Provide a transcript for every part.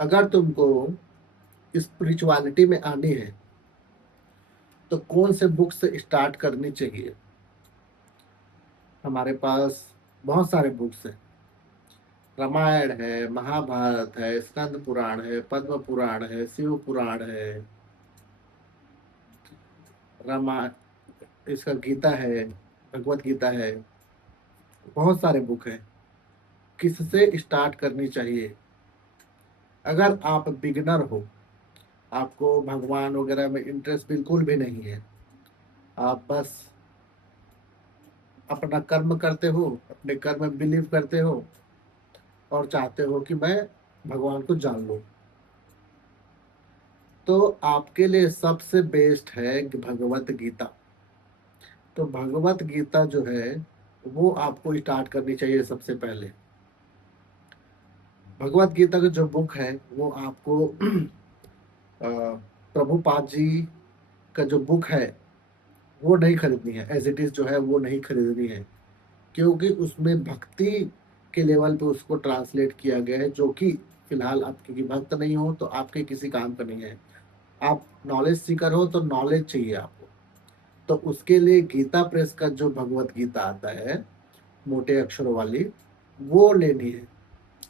अगर तुमको स्पिरिचुअलिटी में आनी है तो कौन से बुक से स्टार्ट करनी चाहिए? हमारे पास बहुत सारे बुक्स हैं। रामायण है, महाभारत है, स्कंद पुराण है, पद्म पुराण है, शिव पुराण है, रामा इसका गीता है, भगवत गीता है। बहुत सारे बुक हैं। किससे स्टार्ट करनी चाहिए? अगर आप बिगिनर हो, आपको भगवान वगैरह में इंटरेस्ट बिल्कुल भी नहीं है, आप बस अपना कर्म करते हो, अपने कर्म में बिलीव करते हो और चाहते हो कि मैं भगवान को जान लूं, तो आपके लिए सबसे बेस्ट है कि भगवत गीता। तो भगवत गीता जो है वो आपको स्टार्ट करनी चाहिए सबसे पहले। भगवत गीता का जो बुक है वो आपको प्रभुपाद जी का जो बुक है वो नहीं खरीदनी है, एज इट इज जो है वो नहीं खरीदनी है, क्योंकि उसमें भक्ति के लेवल पे उसको ट्रांसलेट किया गया है, जो कि फिलहाल आप क्योंकि भक्त नहीं हो तो आपके किसी काम का नहीं है। आप नॉलेज सीकर हो तो नॉलेज चाहिए आपको। तो उसके लिए गीता प्रेस का जो भगवत गीता आता है मोटे अक्षरों वाली, वो लेनी है।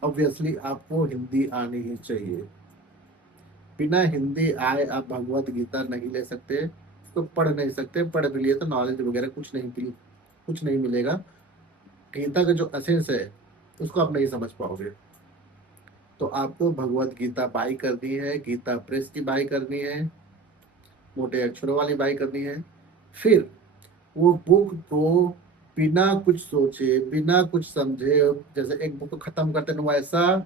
ऑब्वियसली आपको हिंदी आनी ही चाहिए। बिना हिंदी आए आप भगवत गीता नहीं ले सकते, तो पढ़ नहीं सकते। पढ़ भी लिए तो नॉलेज वगैरह कुछ नहीं मिलेगा। गीता का जो एसेंस है उसको आप नहीं समझ पाओगे। तो आपको भगवत गीता बाई करनी है, गीता प्रेस की बाई करनी है, मोटे अक्षरों वाली बाई करनी है। फिर वो बुक को बिना कुछ सोचे, बिना कुछ समझे, जैसे एक बुक को खत्म करते हैं वैसा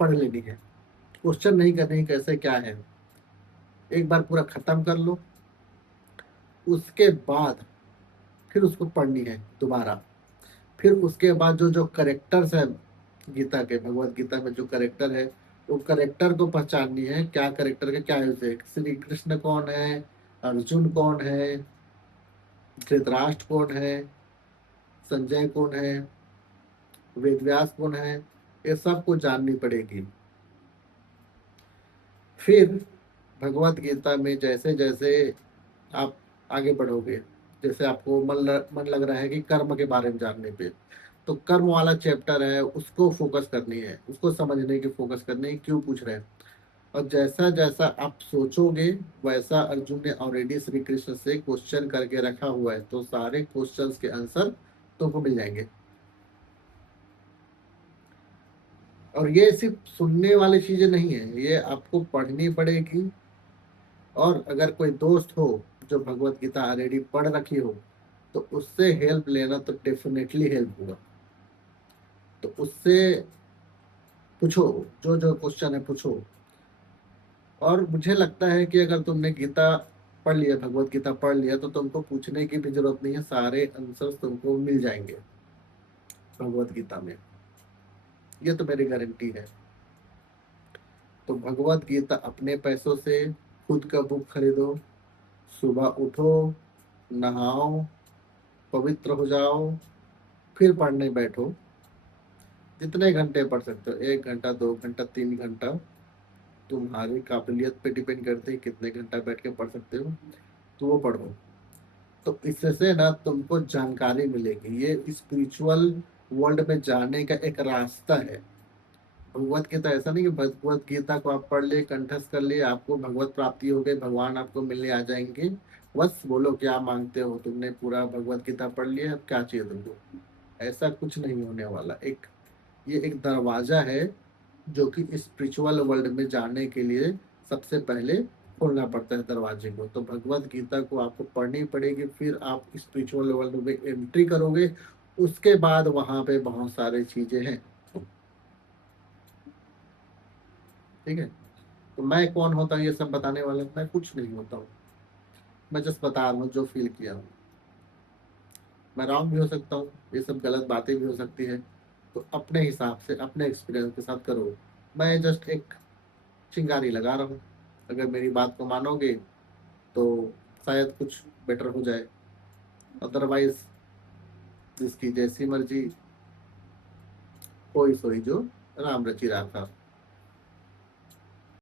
पढ़ लेनी है। क्वेश्चन नहीं करनी है कैसे क्या है, एक बार पूरा खत्म कर लो। उसके बाद फिर उसको पढ़नी है दोबारा। फिर उसके बाद जो जो करेक्टर्स है गीता के, भगवत गीता में जो करेक्टर है, वो करेक्टर को पहचाननी है। क्या करेक्टर का क्या यूज है, श्री कृष्ण कौन है, अर्जुन कौन है, धृतराष्ट्र कौन है, संजय कौन है, वेदव्यास कौन है, ये सब को जाननी पड़ेगी। फिर भगवत गीता में जैसे जैसे आप आगे बढ़ोगे, जैसे आपको मन लग रहा है कि कर्म के बारे में जानने पे, तो कर्म वाला चैप्टर है उसको फोकस करनी है, उसको समझने की फोकस करनी है, क्यों पूछ रहे हैं। और जैसा जैसा आप सोचोगे वैसा अर्जुन ने ऑलरेडी श्री कृष्ण से क्वेश्चन करके रखा हुआ है, तो सारे क्वेश्चंस के आंसर तुमको मिल जाएंगे। और ये सिर्फ सुनने वाली चीजें नहीं है, ये आपको पढ़नी पड़ेगी। और अगर कोई दोस्त हो जो भगवत गीता ऑलरेडी पढ़ रखी हो तो उससे हेल्प लेना तो डेफिनेटली हेल्प होगा। तो उससे पूछो, जो जो क्वेश्चन है पूछो। और मुझे लगता है कि अगर तुमने गीता पढ़ लिया, भगवत गीता पढ़ लिया, तो तुमको पूछने की भी जरूरत नहीं है, सारे आंसर्स तुमको मिल जाएंगे भगवत गीता में। ये तो मेरी गारंटी है। तो भगवत गीता अपने पैसों से खुद का बुक खरीदो, सुबह उठो, नहाओ, पवित्र हो जाओ, फिर पढ़ने बैठो। जितने घंटे पढ़ सकते हो, 1 घंटा, 2 घंटा, 3 घंटा, तुम्हारी काबिलियत पे डिपेंड करते है कितने घंटा बैठ के पढ़ सकते हो, तो वो पढ़ो। तो इससे ना तुमको जानकारी मिलेगी। ये स्पिरिचुअल वर्ल्ड में जाने का एक रास्ता है। भगवत गीता ऐसा नहीं कि भगवत गीता को आप पढ़ लिए, कंठस्थ कर लिए, आपको भगवत प्राप्ति हो गई, भगवान आपको मिलने आ जाएंगे। बस बोलो क्या मांगते हो, तुमने पूरा भगवत गीता पढ़ लिया, अब क्या चाहिए तुमको। ऐसा कुछ नहीं होने वाला। ये एक दरवाजा है जो कि स्पिरिचुअल वर्ल्ड में जाने के लिए सबसे पहले खोलना पड़ता है दरवाजे को। तो भगवत गीता को आपको पढ़नी पड़ेगी, फिर आप स्पिरिचुअल वर्ल्ड में एंट्री करोगे। उसके बाद वहां पे बहुत सारी चीजें हैं। ठीक है। तो मैं कौन होता हूँ ये सब बताने वाला? मैं कुछ नहीं होता हूँ। मैं जस्ट बता रहा हूँ जो फील किया हूँ। मैं रॉन्ग भी हो सकता हूँ, ये सब गलत बातें भी हो सकती है। तो अपने हिसाब से अपने एक्सपीरियंस के साथ करो। मैं जस्ट एक चिंगारी लगा रहा हूँ। अगर मेरी बात को मानोगे तो शायद कुछ बेटर हो जाए, अदरवाइज जिसकी जैसी मर्जी, कोई सोई जो राम रचि राखा।